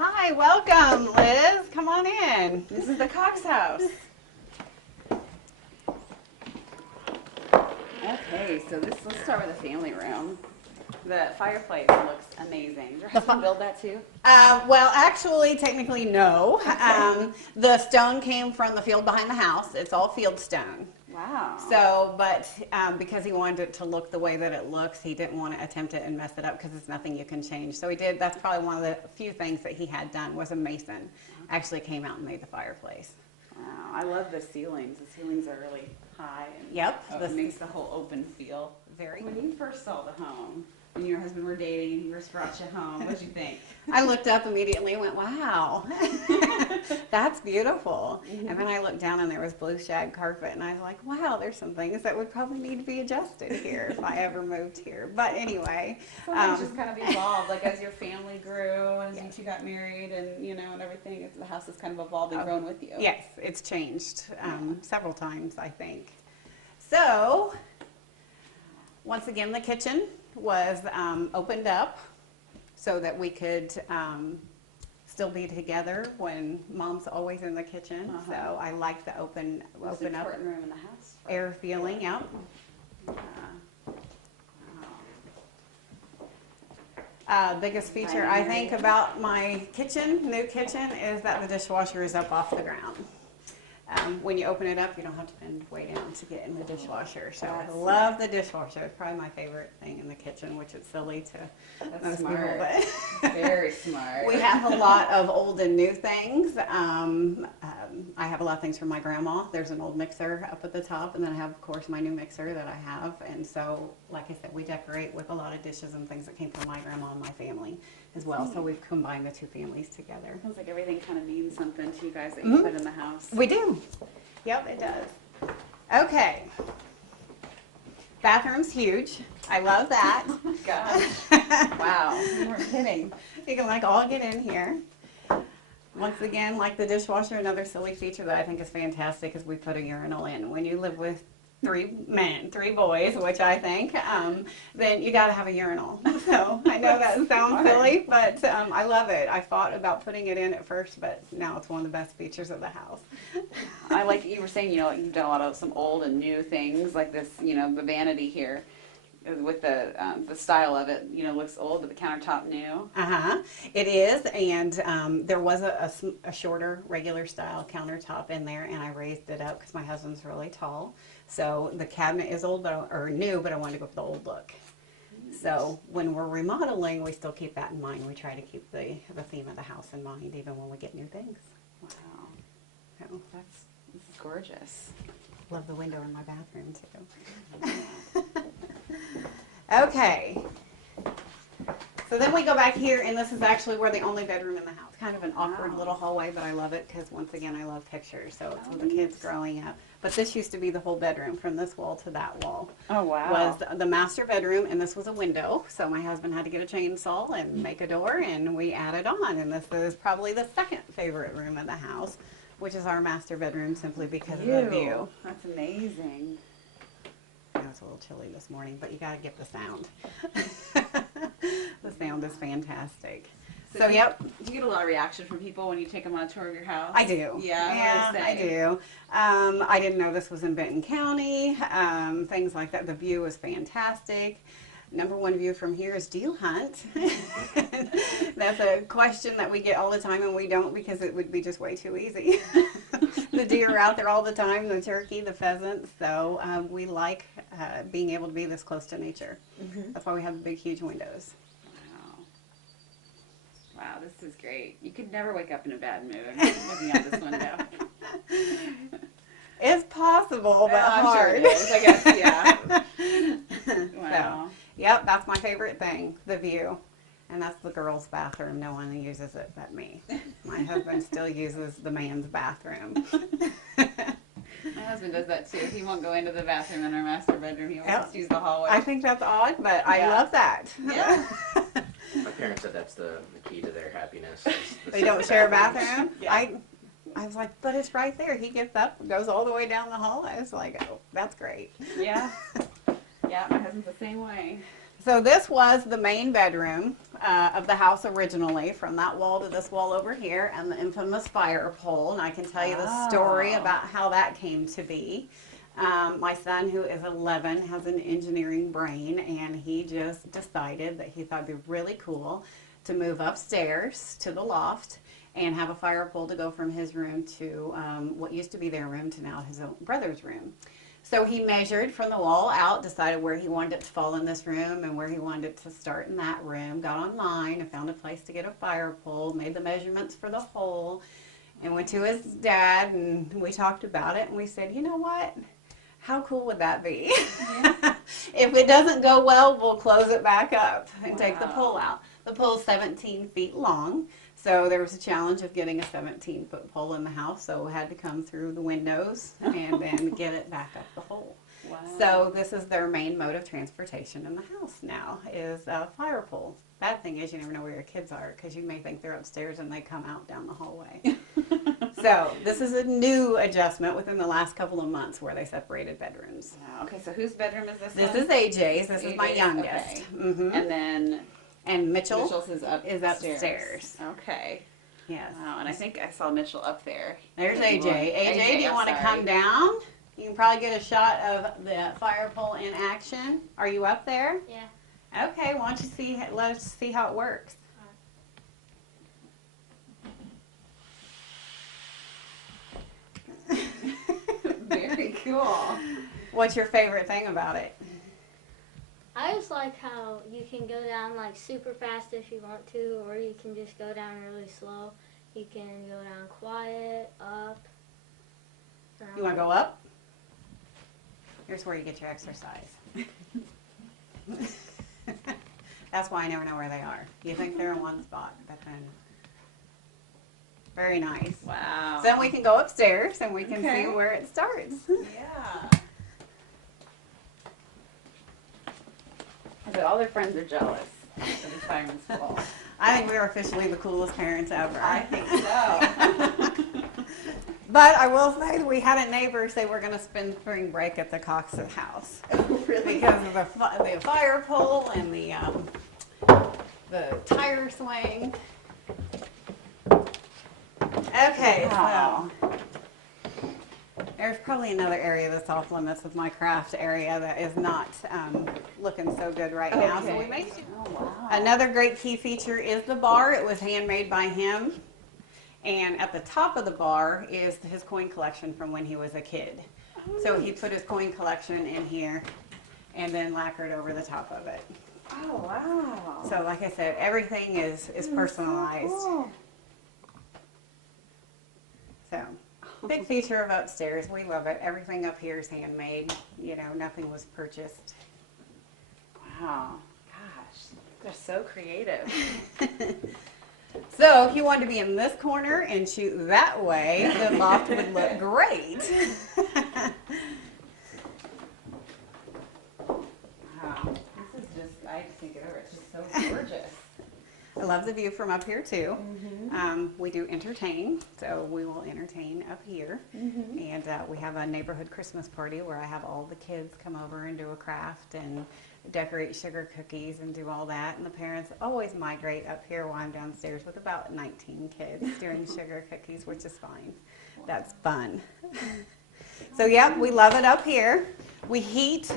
Hi, welcome, Liz. Come on in. This is the Cox house. Okay, so let's start with the family room. The fireplace looks amazing. Did your husband build that too? Well, actually, technically, no. The stone came from the field behind the house. It's all field stone. Wow. So, but because he wanted it to look the way that it looks, he didn't want to attempt it and mess it up because it's nothing you can change. So he did. That's probably one of the few things that he had done was a mason actually came out and made the fireplace. Wow, I love the ceilings. The ceilings are really high. And Yep. it makes the whole open feel. Very. When you first saw the home, and you and your husband were dating, and he first brought you home, what did you think? I looked up immediately and went, wow, that's beautiful. Mm-hmm. And then I looked down and there was blue shag carpet and I was like, wow, there's some things that would probably need to be adjusted here if I ever moved here. But anyway. So things just kind of evolved, like as your family grew, as you two got married and, and everything, the house has kind of evolved and grown with you. Yes, it's changed several times, I think. So, once again, the kitchen was opened up so that we could still be together when Mom's always in the kitchen. So I like the open up room in the house. air feeling. Yep. Biggest feature I think about my new kitchen, is that the dishwasher is up off the ground. When you open it up, you don't have to bend way down to get in the dishwasher. So I love the dishwasher. It's probably my favorite thing in the kitchen, which is silly to most people. But very smart. We have a lot of old and new things. I have a lot of things from my grandma. There's an old mixer up at the top, and then I have, of course, my new mixer that I have. And so, like I said, we decorate with a lot of dishes and things that came from my grandma and my family as well. So we've combined the two families together. Sounds like everything kind of means something to you guys that you put in the house. We do. Yep, it does. Okay. Bathroom's huge. I love that. Gosh. Wow. You weren't kidding. You can all get in here. Once again, like the dishwasher, another silly feature that I think is fantastic is we put a urinal in. When you live with three boys, which I think, then you got to have a urinal. So I know that sounds silly, but I love it. I fought about putting it in at first, but now it's one of the best features of the house. I like you were saying, you've done a lot of some old and new things like this, the vanity here. With the style of it, looks old, but the countertop new. It is, and there was a shorter, regular style countertop in there, and I raised it up because my husband's really tall. So the cabinet is old or new, but I wanted to go for the old look. So when we're remodeling, we still keep that in mind. We try to keep the theme of the house in mind, even when we get new things. Wow, So this is gorgeous. love the window in my bathroom too. Okay. So then we go back here, and this is actually where the only bedroom in the house. Kind of an awkward little hallway, but I love it because, once again, I love pictures. So it's with the kids growing up. But this used to be the whole bedroom, from this wall to that wall. Oh, wow. Was the master bedroom, and this was a window. So my husband had to get a chainsaw and make a door, and we added on. And this is probably the second favorite room in the house, which is our master bedroom, simply because of the view. That's amazing. I know it's a little chilly this morning, but you got to get the sound. The sound is fantastic. So, yep. Do you get a lot of reaction from people when you take them on a tour of your house? I do. Yeah, I do. I didn't know this was in Benton County. Things like that. The view is fantastic. Number one view from here is, do you hunt? That's a question that we get all the time, and we don't, because it would be just way too easy. The deer are out there all the time, the turkey, the pheasants. So we like being able to be this close to nature. That's why we have the big, huge windows. Wow, this is great. You could never wake up in a bad mood looking out this window. It's possible, but I'm hard. sure it is, I guess, yeah. Wow. So, yep, that's my favorite thing, the view. And that's the girls' bathroom. No one uses it but me. My husband still uses the man's bathroom. My husband does that too. He won't go into the bathroom in our master bedroom. He wants to use the hallway. I think that's odd, but I love that. Yeah. My parents said that's the key to their happiness. is the They don't separate share a bathrooms. bathroom? I was like, but it's right there. He gets up, goes all the way down the hall. I was like, oh, that's great. Yeah. Yeah, my husband's the same way. So this was the main bedroom of the house originally, from that wall to this wall over here, and the infamous fire pole. And I can tell you the story Oh. about how that came to be. My son, who is 11, has an engineering brain, and he just decided that he thought it'd be really cool to move upstairs to the loft and have a fire pole to go from his room to what used to be their room to now his own brother's room. So he measured from the wall out, decided where he wanted it to fall in this room and where he wanted it to start in that room, got online and found a place to get a fire pole, made the measurements for the hole, and went to his dad, and we talked about it, and we said, you know what? How cool would that be? If it doesn't go well, we'll close it back up and take the Wow. pole out. The pole's 17 feet long, so there was a challenge of getting a 17-foot pole in the house, so we had to come through the windows and then get it back up the hole. Wow. So this is their main mode of transportation in the house now, is a fire pole. Bad thing is you never know where your kids are, because you may think they're upstairs and they come out down the hallway. So this is a new adjustment within the last couple of months where they separated bedrooms. Wow. Okay, so whose bedroom is this? This one? is AJ's. This is my AJ's, youngest. okay. hmm And then And Mitchell's Mitchell is is upstairs. Okay. Yes. Wow, and I think I saw Mitchell up there. There's Maybe AJ. one. AJ, do you I'm want to sorry. come down? You can probably get a shot of the fire pole in action. Are you up there? Yeah. Okay, why don't you see? Let us see how it works. Very cool. What's your favorite thing about it? I just like how you can go down like super fast if you want to, or you can just go down really slow. You can go down quiet, up. Down. You want to go up? Here's where you get your exercise. That's why I never know where they are. You think they're in one spot, but then. Very nice. Wow. So then we can go upstairs and we can Okay. see where it starts. Yeah. I bet all their friends are jealous of the fireman's pole. I think we are officially the coolest parents ever. I think so. But I will say we had a neighbor say we're going to spend spring break at the Cox's house Really? because of the fire pole and the tire swing. Okay, Wow. so there's probably another area that's off limits of my craft area that is not looking so good right now. So we may see. Oh, wow. Another great key feature is the bar. It was handmade by him. And at the top of the bar is his coin collection from when he was a kid. So he put his coin collection in here and then lacquered over the top of it. Oh, wow. So like I said, everything is personalized. Cool. So big feature of upstairs. We love it. Everything up here is handmade. You know, nothing was purchased. Wow. Gosh, they're so creative. So if you wanted to be in this corner and shoot that way, the loft would look great. Wow. This is just, I just think it over. It's just so gorgeous. I love the view from up here too. We do entertain, so we will entertain up here. And we have a neighborhood Christmas party where I have all the kids come over and do a craft and decorate sugar cookies and do all that. And the parents always migrate up here while I'm downstairs with about 19 kids doing sugar cookies, which is fine. That's fun. So yeah, we love it up here. We heat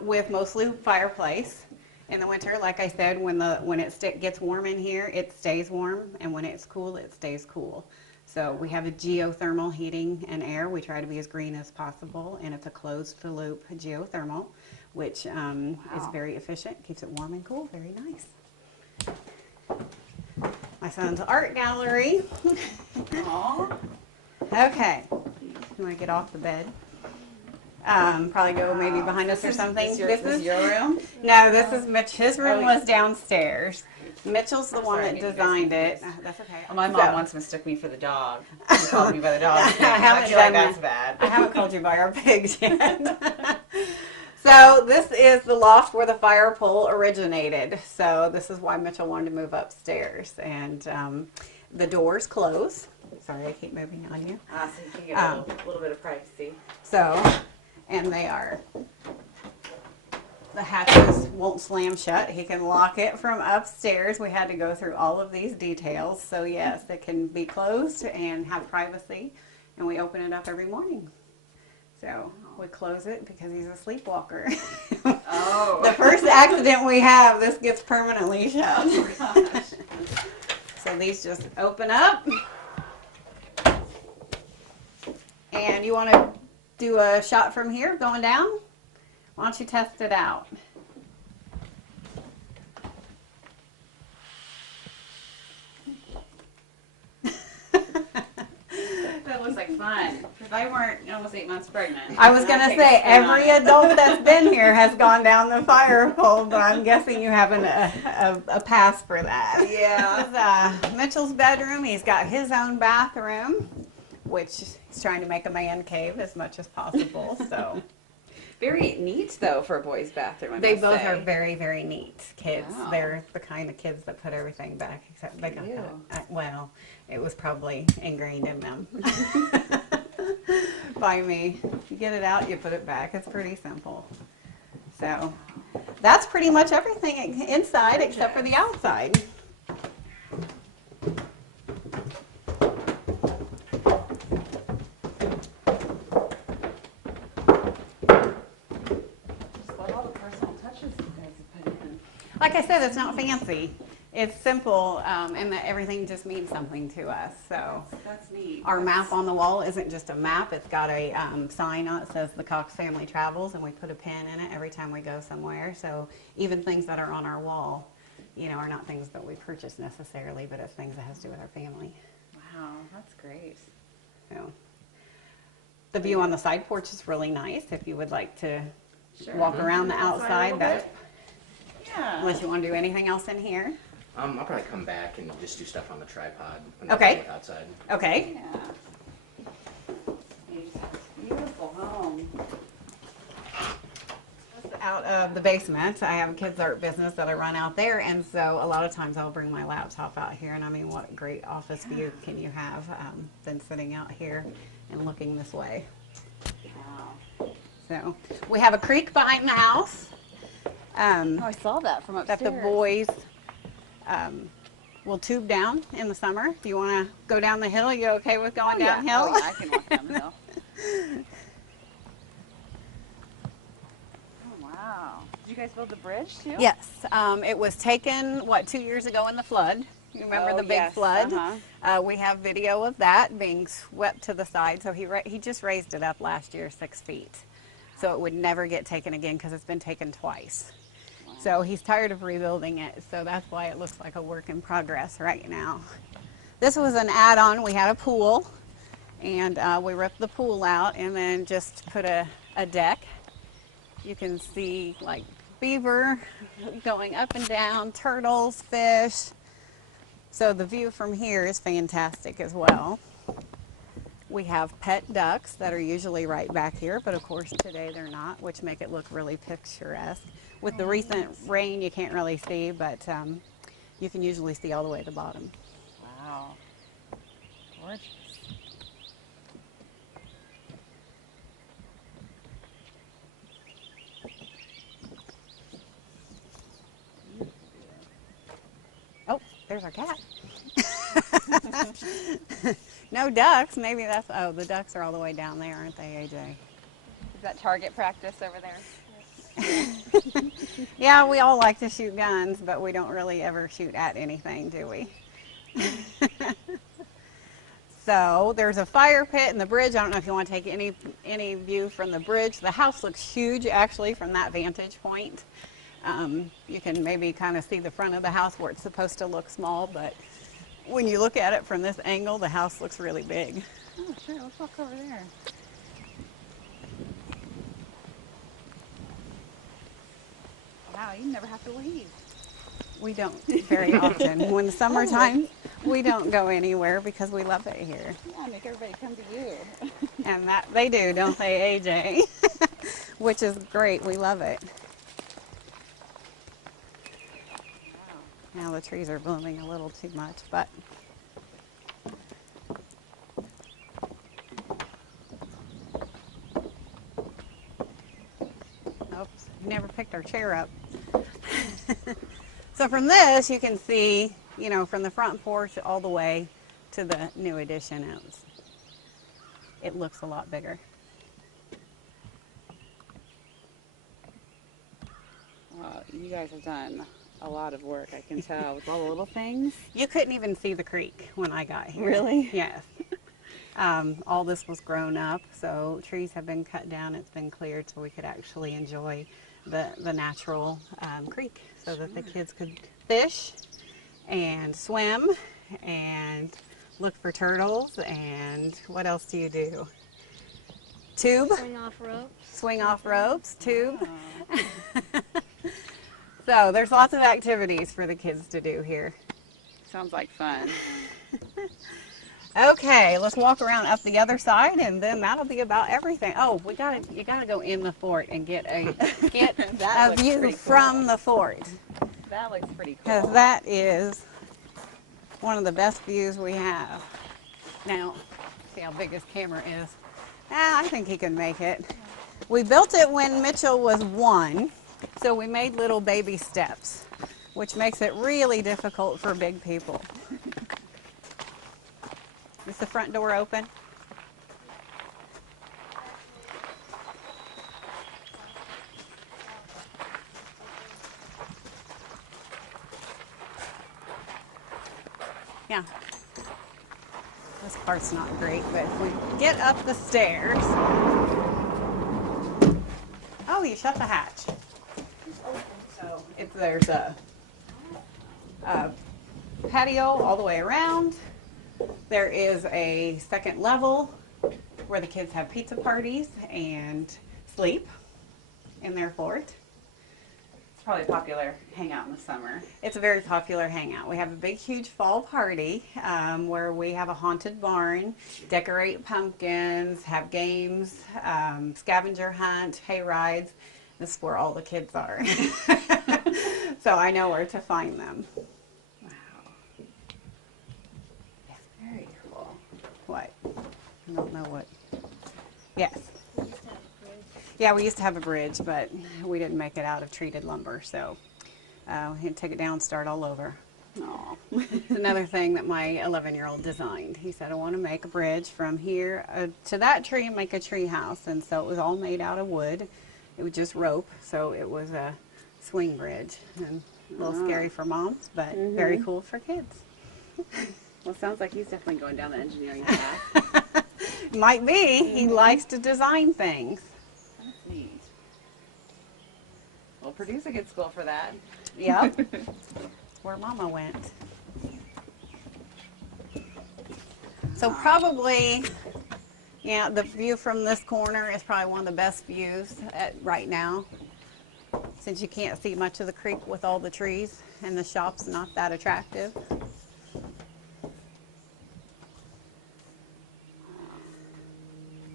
with mostly fireplace. In the winter, like I said, when it gets warm in here, it stays warm, and when it's cool, it stays cool. So we have a geothermal heating and air. We try to be as green as possible, and it's a closed-loop geothermal, which is very efficient, keeps it warm and cool. Very nice. My son's art gallery. Aw. Okay, you want to get off the bed? Probably go maybe behind us or something. This is your room? No, this is Mitch. His room Oh, was downstairs. Mitchell's the I'm one sorry, I that need to designed go it. see That's okay. Well, my mom once mistook me for the dog. She called me by the dog. I haven't I feel like done that's that. bad. I haven't called you by our pigs yet. So this is the loft where the fire pole originated. So this is why Mitchell wanted to move upstairs. And the doors close. Sorry, I keep moving on you. So you can get a little bit of privacy. So, and they are the hatches won't slam shut. He can lock it from upstairs. We had to go through all of these details. So yes, it can be closed and have privacy. And we open it up every morning. So we close it because he's a sleepwalker. Oh. The first accident we have, this gets permanently shut. So these just open up. And you want to do a shot from here going down? Why don't you test it out? That looks like fun. Because I weren't almost 8 months pregnant. I was going to I'd take a say, spin on every it. adult that's been here has gone down the fire pole, but I'm guessing you have a pass for that. Yeah. This is Mitchell's bedroom. He's got his own bathroom, which he's trying to make a man cave as much as possible. So Very neat, though, for a boys' bathroom. I they must both say. are very, very neat kids. Wow. They're the kind of kids that put everything back, except they got Ew. that. Well, it was probably ingrained in them by me. You get it out, you put it back. It's pretty simple. So that's pretty much everything inside except for the outside. Just love all the personal touches you guys have put in. Like I said, it's not fancy. It's simple, and that everything just means something to us. So That's neat. our map on the wall isn't just a map. It's got a sign on it that says the Cox Family Travels, and we put a pin in it every time we go somewhere. So even things that are on our wall, you know, are not things that we purchase necessarily, but it's things that has to do with our family. Wow, that's great. So the view on the side porch is really nice. If you would like to Sure. walk around the Outside a outside, little that's, bit? Yeah. unless you want to do anything else in here. I'll probably come back and just do stuff on the tripod when I'm Okay. done with outside. Okay. Yeah. You just have a beautiful home. Out of the basement, I have a kids art business that I run out there, and so a lot of times I'll bring my laptop out here, and I mean, what great office view can you have than sitting out here and looking this way. Wow. So we have a creek behind the house Oh, I saw that from that upstairs. the boys will tube down in the summer. If you want to go down the hill, you okay with going downhill? Oh, yeah, I can walk down the hill. Oh, wow. Did you guys build the bridge, too? Yes, it was taken, 2 years ago in the flood. You remember Oh, the big yes, flood? uh-huh. We have video of that being swept to the side. So he just raised it up last year 6 feet. So it would never get taken again because it's been taken twice. So he's tired of rebuilding it. So that's why it looks like a work in progress right now. This was an add-on. We had a pool, and we ripped the pool out and then just put a deck. You can see like beaver going up and down, turtles, fish. So the view from here is fantastic as well. We have pet ducks that are usually right back here, but of course today they're not, which make it look really picturesque. With the recent rain, you can't really see, but you can usually see all the way to the bottom. Wow. Gorgeous. Oh, there's our cat. No ducks. Maybe that's, oh, the ducks are all the way down there, aren't they, AJ? Is that target practice over there? Yeah, we all like to shoot guns, but we don't really ever shoot at anything, do we? So there's a fire pit and the bridge. I don't know if you want to take any view from the bridge. The house looks huge, actually, from that vantage point. You can maybe kind of see the front of the house where it's supposed to look small, but when you look at it from this angle, the house looks really big. Oh, sure. Let's walk over there. Wow, you never have to leave. We don't very often. When the summertime, we don't go anywhere because we love it here. Yeah, make everybody come to you. And that they do, don't they, AJ? Which is great. We love it. Now the trees are blooming a little too much, but never picked our chair up. So from this, you can see, you know, from the front porch all the way to the new addition, it looks a lot bigger. Wow, you guys have done a lot of work, I can tell, with all the little things. You couldn't even see the creek when I got here. Really? Yes. All this was grown up, so trees have been cut down, it's been cleared so we could actually enjoy the natural creek so that the kids could fish and swim and look for turtles. And what else do you do? Tube, Swing off ropes. swing off ropes, tube. So there's lots of activities for the kids to do here. Sounds like fun. Okay, let's walk around up the other side, and then that'll be about everything. Oh, you gotta go in the fort and get a That looks view pretty from the fort, That looks pretty because cool. that is one of the best views we have. Now, see how big his camera is. I think he can make it. We built it when Mitchell was 1, so we made little baby steps, which makes it really difficult for big people. Is the front door open? Yeah. This part's not great, but if we get up the stairs. Oh, you shut the hatch. So there's a patio all the way around. There is a second level where the kids have pizza parties and sleep in their fort. It's probably a popular hangout in the summer. It's a very popular hangout. We have a big, huge fall party where we have a haunted barn, decorate pumpkins, have games, scavenger hunt, hay rides. This is where all the kids are. So I know where to find them. Wow. Very cool. What? I don't know what. Yes. Yeah, we used to have a bridge, but we didn't make it out of treated lumber, so we had to take it down and start all over. Aw. It's another thing that my 11-year-old designed. He said, I want to make a bridge from here to that tree and make a tree house. And so it was all made out of wood. It was just rope, so it was a swing bridge. And a little scary for moms, but very cool for kids. Well, it sounds like he's definitely going down the engineering path. Might be. He likes to design things. That's neat. We'll produce a good school for that. Yep. Where Mama went. So probably, yeah, the view from this corner is probably one of the best views right now, since you can't see much of the creek with all the trees and the shop's not that attractive.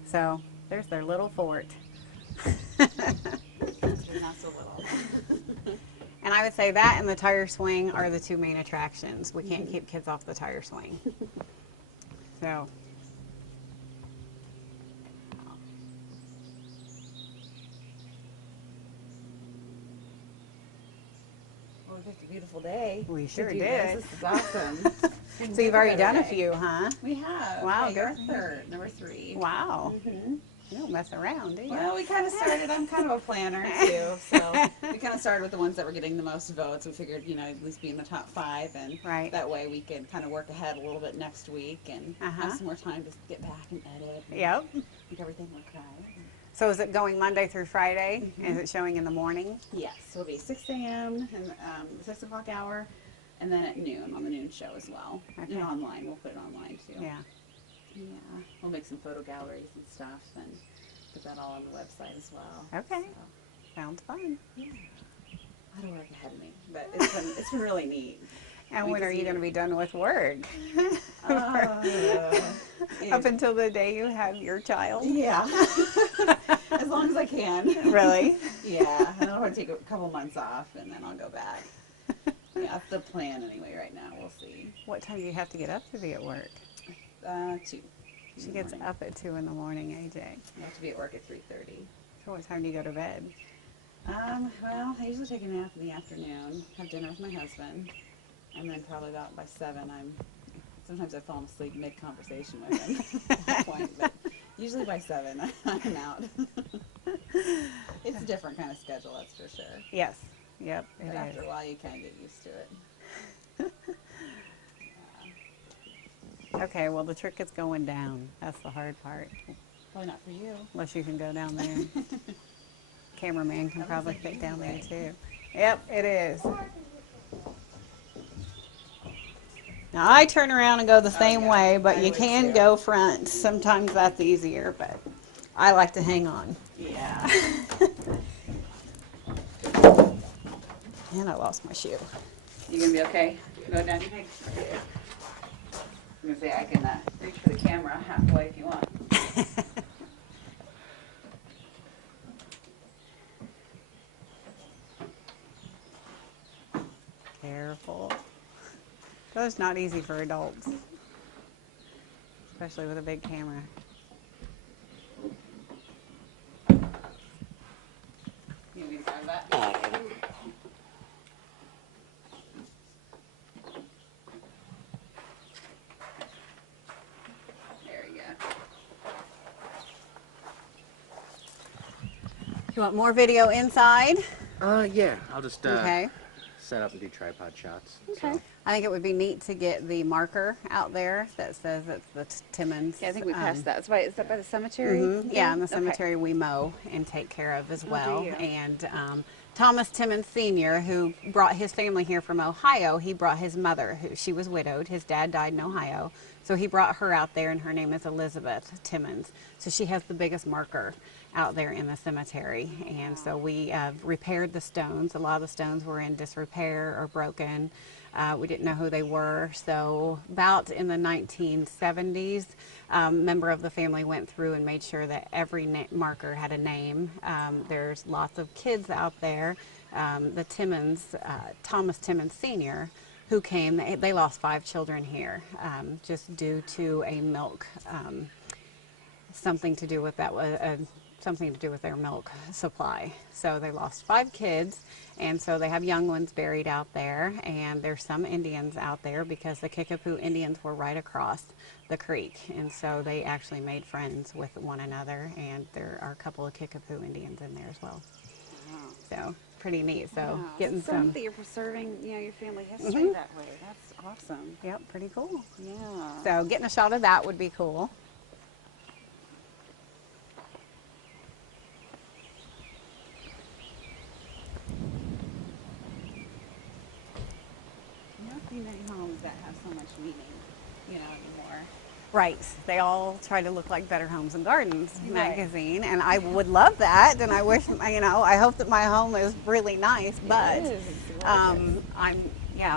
So there's their little fort. Not so little. And I would say that and the tire swing are the two main attractions. We can't keep kids off the tire swing. So. Well, it's just a beautiful day. We sure to do did. This is awesome. So you've already done a few, huh? We have. Wow, Yeah, you're good. third, number 3. Wow. You don't mess around, do you? Well, we kind of started. I'm kind of a planner too, so we kind of started with the ones that were getting the most votes. We figured, at least be in the top 5, and Right. that way we could kind of work ahead a little bit next week and have some more time to get back and edit. And Yep. make everything look right. So is it going Monday through Friday? Is it showing in the morning? Yes, it'll be 6 a.m. and the 6 o'clock hour, and then at noon on the noon show as well. Okay. And online, we'll put it online too. Yeah. Yeah, we'll make some photo galleries and stuff and put that all on the website as well. Okay. So, Sounds fun. yeah. A lot of work ahead of me, but it's been really neat. And We when can are you see going to it. be done with work? Yeah. Up until the day you have your child? Yeah. As long as I can. Really? Yeah, and then I'll probably take a couple months off and then I'll go back. Yeah, that's the plan anyway right now. We'll see. What time do you have to get up to be at work? 2. She gets up at 2 in the morning, AJ. I have to be at work at 3:30. So what time do you go to bed? Well, I usually take a nap in the afternoon, have dinner with my husband, and then probably about by 7, sometimes I've fallen asleep mid-conversation with him at that point, but usually by 7, I'm out. It's a different kind of schedule, that's for sure. Yes. Yep, it But after is. a while, you kind of get used to it. Okay, well, the trick is going down. That's the hard part. Probably not for you. Unless you can go down there. Cameraman can That looks probably like fit the down there easy too. Yep, it is. Now I turn around and go the same yeah, way, but I you would can too. go front. Sometimes that's easier, but I like to hang on. Yeah. And I lost my shoe. You gonna be okay? Go down, you think? Yeah. I'm gonna say I can reach for the camera halfway if you want. Careful. That's not easy for adults, especially with a big camera. You want me to grab that? There you go. You want more video inside? Yeah, I'll just Okay. set up and do tripod shots. Okay. So. I think it would be neat to get the marker out there that says it's the Timmons. Yeah, I think we passed that. Is that by the cemetery? Yeah, in the Okay. cemetery we mow and take care of as well. you? And Thomas Timmons Sr., who brought his family here from Ohio, he brought his mother, who she was widowed. His dad died in Ohio. So he brought her out there, and her name is Elizabeth Timmons. So she has the biggest marker out there in the cemetery. And so we repaired the stones. A lot of the stones were in disrepair or broken. We didn't know who they were. So about in the 1970s, a member of the family went through and made sure that every marker had a name. There's lots of kids out there. The Timmons, Thomas Timmons Sr., who came, they lost 5 children here just due to a milk, something to do with that, something to do with their milk supply. So they lost 5 kids, and so they have young ones buried out there, and there's some Indians out there because the Kickapoo Indians were right across the creek, and so they actually made friends with one another, and there are a couple of Kickapoo Indians in there as well. So pretty neat. So Wow. getting It's some, that you're preserving, your family history that way. That's awesome. yep, pretty cool. Yeah. So getting a shot of that would be cool. You don't see many homes that have so much meaning, anymore. Right. They all try to look like Better Homes and Gardens Right. magazine, and I would love that. And I wish, I hope that my home is really nice. But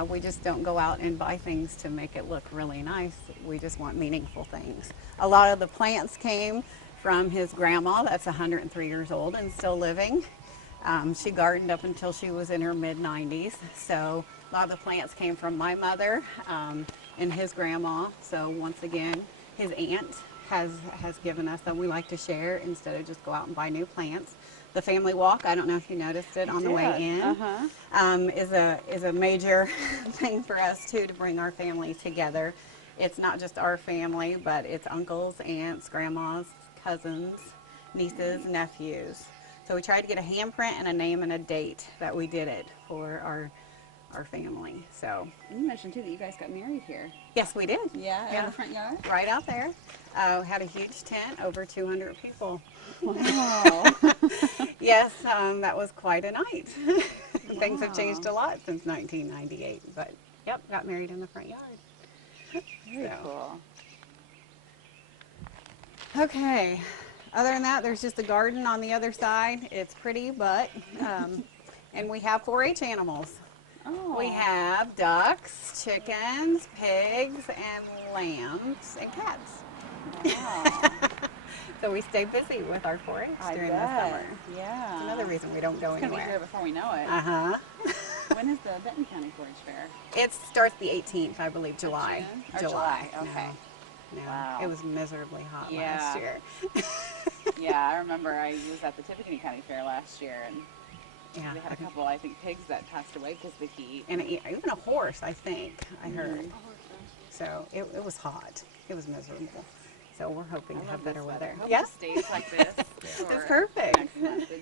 we just don't go out and buy things to make it look really nice. We just want meaningful things. A lot of the plants came from his grandma. That's 103 years old and still living. She gardened up until she was in her mid-90s. So a lot of the plants came from my mother and his grandma. So once again, his aunt has given us that we like to share instead of just go out and buy new plants. The family walk, I don't know if you noticed it on the way in, is a major thing for us too, to bring our family together. It's not just our family, but it's uncles, aunts, grandmas, cousins, nieces, nephews. So we tried to get a handprint and a name and a date that we did it for our family. So And you mentioned too that you guys got married here. yes, we did. Yeah, in the front yard. Right out there. Had a huge tent, over 200 people. Wow. Yes, that was quite a night. Things have changed a lot since 1998, but yep, got married in the front yard. Very So. cool. Okay, other than that, there's just a garden on the other side. It's pretty, but, and we have 4-H animals. Oh. We have ducks, chickens, pigs, and lambs, and cats. Wow. So we stay busy with our 4-H I during bet. the summer. Yeah. Another reason we don't go It's gonna be here anywhere. before we know it. Uh-huh. When is the Benton County 4-H Fair? It starts the 18th, I believe, July. June? Or July, okay. No, Wow. it was miserably hot Yeah. last year. Yeah, I remember I was at the Tippecanoe County Fair last year, and Yeah. We had a couple, I think, pigs that passed away because of the heat. And even a horse, I think, I heard. So it was hot. It was miserable. So we're hoping to have better weather. Hope Yeah, it stays like this. that's perfect. Next month.